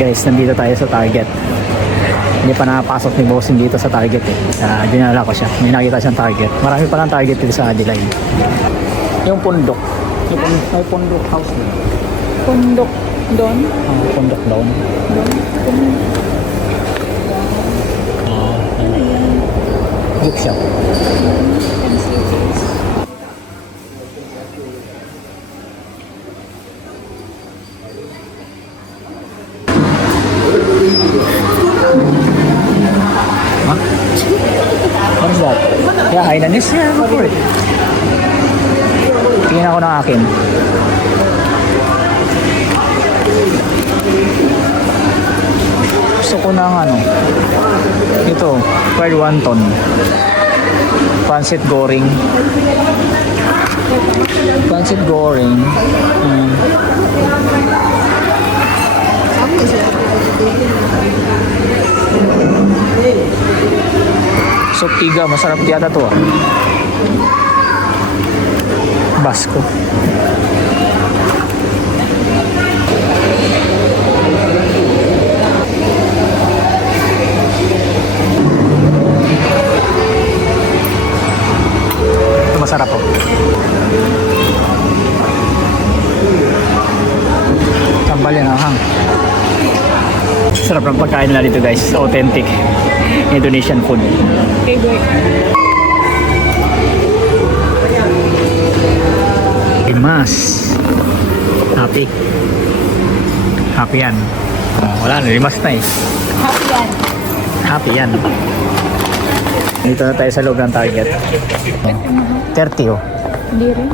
Guys, nandito tayo sa Target. Hindi pa nakapasok ni Bossing dito sa Target eh. Dinala ko siya. May nakita siyang Target. Marami pa lang Target dito sa Adelaide. Yung pundok. May pundok house na. Pundok doon? Pundok doon. Ano yan? Bookshop. Huh? What is that? Yeah, Hainanese? Yeah, go for it. Tingin ako ng akin. Gusto ko ng ano, ito, fried wonton, pancit goreng, soup tiga, masarap yata to ah. Basko. Masarap po. Sambal yan, ahang. Sarap ng pagkain nila dito guys. Authentic Indonesian food. Okay, boy. Mas happy. Happy yan. Wala na, limas na eh. Happy yan. Happy yan. Dito na tayo sa loob ng Target. 30 oh. Hindi rin.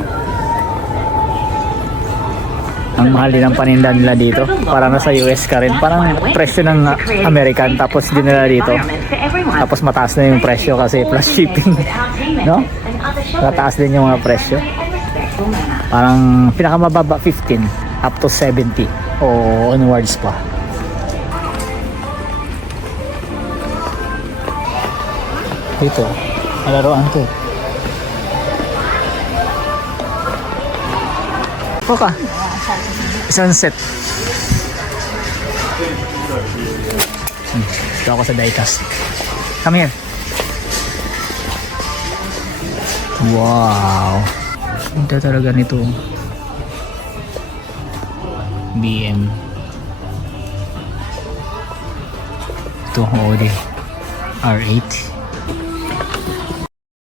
Ang mahal din ang paninda nila dito. Parang nasa US ka rin. Parang presyo ng American tapos dinala dito. Tapos mataas na yung presyo kasi plus shipping. No? Mataas din yung mga presyo. Parang pinakamababa 15 up to 70 o onwards pa. Dito, malaruan to. Poka. Sunset. Ito ako sa diecast. Come here. Wow. Ganda talaga nito. BM. Ito, Audi R8.